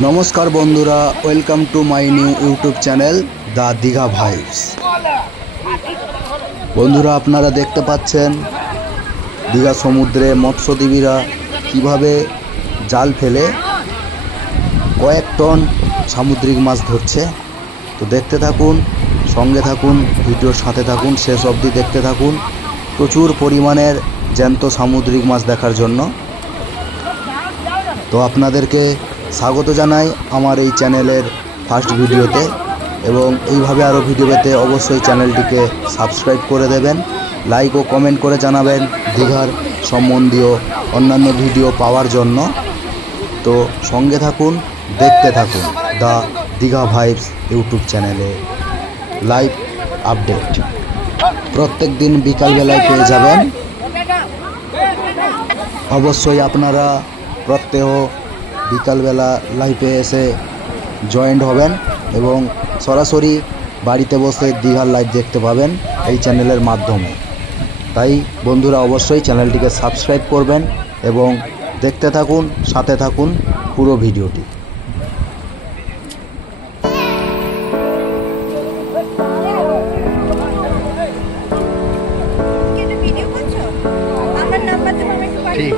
नमस्कार बंधुरा welcome to my new YouTube channel the Digha vibes. बंधुरा आपनारा देखते पाচ্ছেন दीघा समुद्रे मत्स्यजीबीरा किभाबे जाल फेले कयेक टन सामुद्रिक माछ धरছে। तो देखते थाकुन, संगे थाकुन, भिडियोर साथे थाकुन, शेष अब्दि देखते थाकुन। प्रचुर परिमाणेर ज्যান্ত सामुद्रिक माछ देखार जन्य। तो आपनादेरके स्वागत जानाई आमार এই চ্যানেলের ফার্স্ট ভিডিওতে এবং এইভাবে আরও ভিডিও পেতে অবশ্যই চ্যানেলটিকে সাবস্ক্রাইব করে দেবেন, লাইক ও কমেন্ট করে জানাবেন দীঘার সম্বন্ধীয় অন্যান্য ভিডিও পাওয়ার জন্য। তো সঙ্গে থাকুন, দেখতে থাকুন দ্য দীঘা ভাইবস ইউটিউব চ্যানেলে লাইভ আপডেট প্রত্যেক দিন বিকালবেলায় পেয়ে যাবেন। অবশ্যই আপনারা প্রত্যেহ বিকালবেলা লাইভে এসে জয়েন্ট হবেন এবং সরাসরি বাড়িতে বসে দীঘার লাইভ দেখতে পাবেন এই চ্যানেলের মাধ্যমে। তাই বন্ধুরা অবশ্যই চ্যানেলটিকে সাবস্ক্রাইব করবেন এবং দেখতে থাকুন, সাথে থাকুন পুরো ভিডিওটি। ঠিক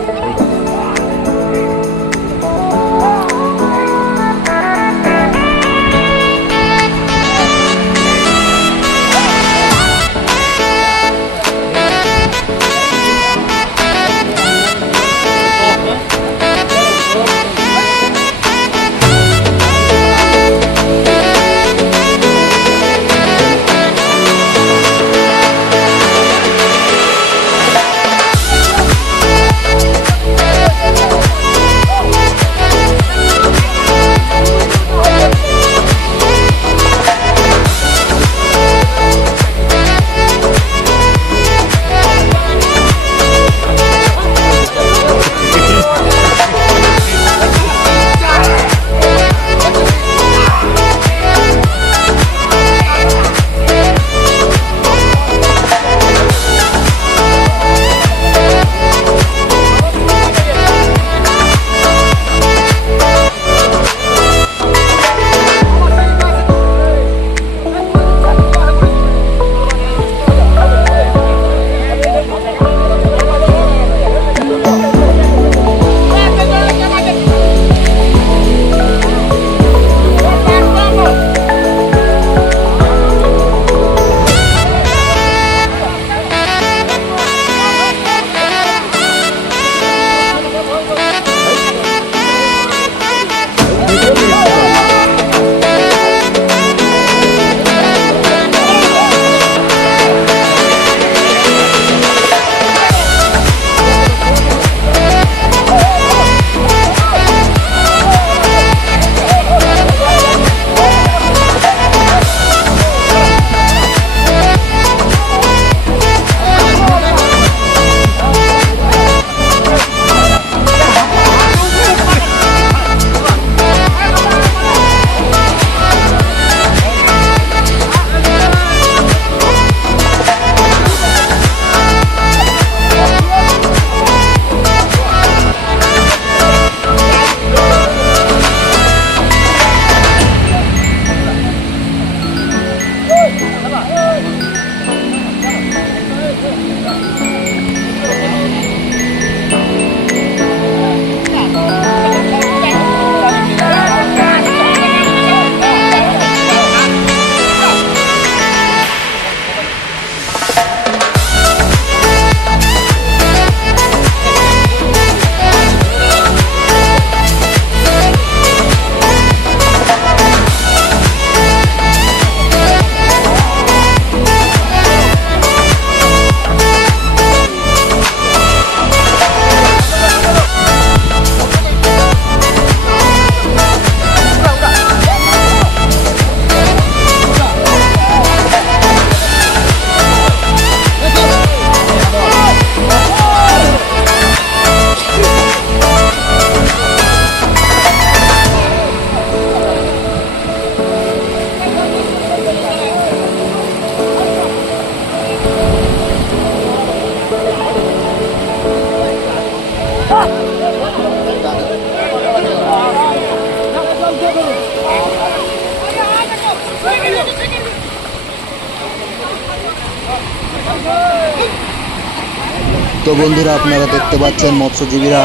তো বন্ধুরা, আপনারা দেখতে পাচ্ছেন মৎস্যজীবীরা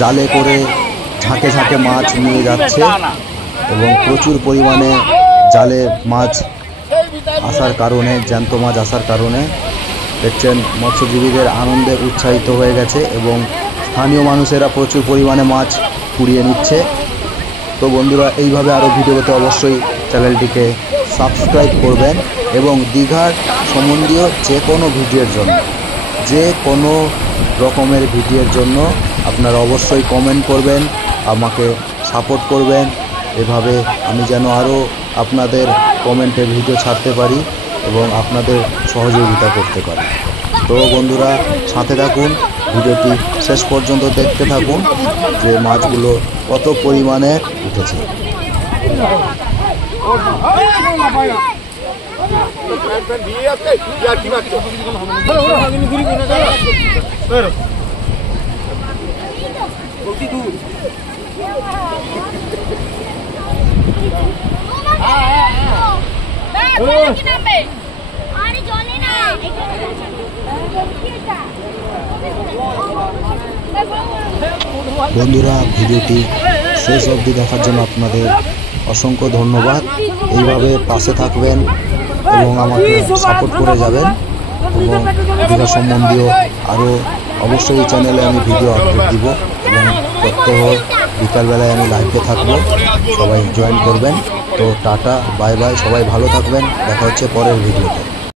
জালে করে ঝাঁকে ঝাঁকে মাছ নিয়ে যাচ্ছে এবং প্রচুর পরিমাণে জালে মাছ আসার কারণে, জ্যান্ত মাছ আসার কারণে দেখছেন মৎস্যজীবীদের আনন্দে উৎসাহিত হয়ে গেছে এবং স্থানীয় মানুষেরা প্রচুর পরিমাণে মাছ কুড়িয়ে নিচ্ছে। তো বন্ধুরা, এইভাবে আরও ভিডিও পেতে অবশ্যই চ্যানেলটিকে সাবস্ক্রাইব করবেন এবং দীঘার সম্বন্ধীয় যে কোনো ভিডিওর জন্য, যে কোনো রকমের ভিডিওর জন্য আপনারা অবশ্যই কমেন্ট করবেন, আমাকে সাপোর্ট করবেন। এভাবে আমি যেন আরও আপনাদের কমেন্টে ভিডিও ছাড়তে পারি এবং আপনাদের সহযোগিতা করতে পারি। তো বন্ধুরা, সাথে থাকুন, ভিডিওটি শেষ পর্যন্ত দেখতে থাকুন যে মাছগুলো কত পরিমাণে উঠেছে। বন্ধুরা, ভিডিওটি শেষ অবধি দেখার জন্য আপনাদের অসংখ্য ধন্যবাদ। এইভাবে পাশে থাকবেন এবং আমাকে সাপোর্ট করে যাবেন এবং দীঘা সম্বন্ধীয় আরও অবশ্যই এই চ্যানেলে আমি ভিডিও আপলোড দিব এবং প্রত্যহ বিকালবেলায় আমি লাইভে থাকবো, সবাই জয়েন করবেন। তো টাটা, বাই বাই, সবাই ভালো থাকবেন, দেখা হচ্ছে পরের ভিডিওতে।